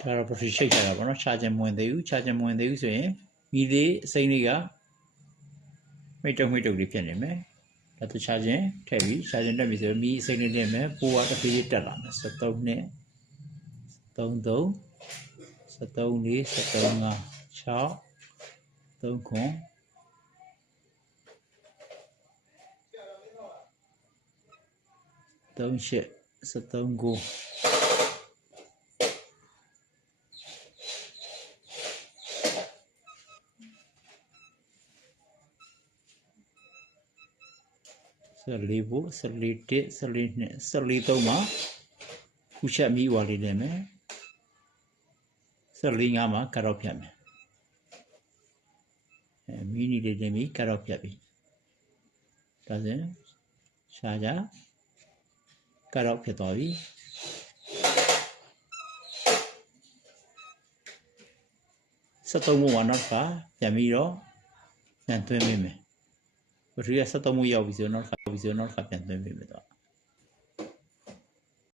ဒါတော့ battery ရှိတ်ထားတာပေါ့နော် charger မဝင်သေးဘူး charger မဝင်သေးဘူးဆိုရင်မီးလေးအစိမ်းလေးကမိတ်တုံတွေဖြစ်နေမယ်ဒါသူ charger ထည့်ပြီး charger တက်ပြီဆိုရင်မီးအစိမ်းလေးနဲ့မယ်ပိုးကတစ်ပြေးတက်လာမယ်73နဲ့33 73 4 73 5 6 3ခွန်3 8 73 914ဖို့14 1 14 2 14 3မှာခုချက်မိသွားလေးနဲ့မယ်14 5မှာကတ်တော့ဖြတ်မယ်မီနီလေးတင်ပြီးကတ်တော့ဖြတ်ပြီဒါဆိုရင်ရှာကြကတ်တော့ဖြစ်သွားပြီ73မို့မှာနောက်ကပြန်ပြီးတော့ပြန်သွင်းပေးမယ်ဘယ်သူက73မို့ရောက်ပြီဆိုတော့နောက်ကပြန်သွင်းပေးမယ်တော့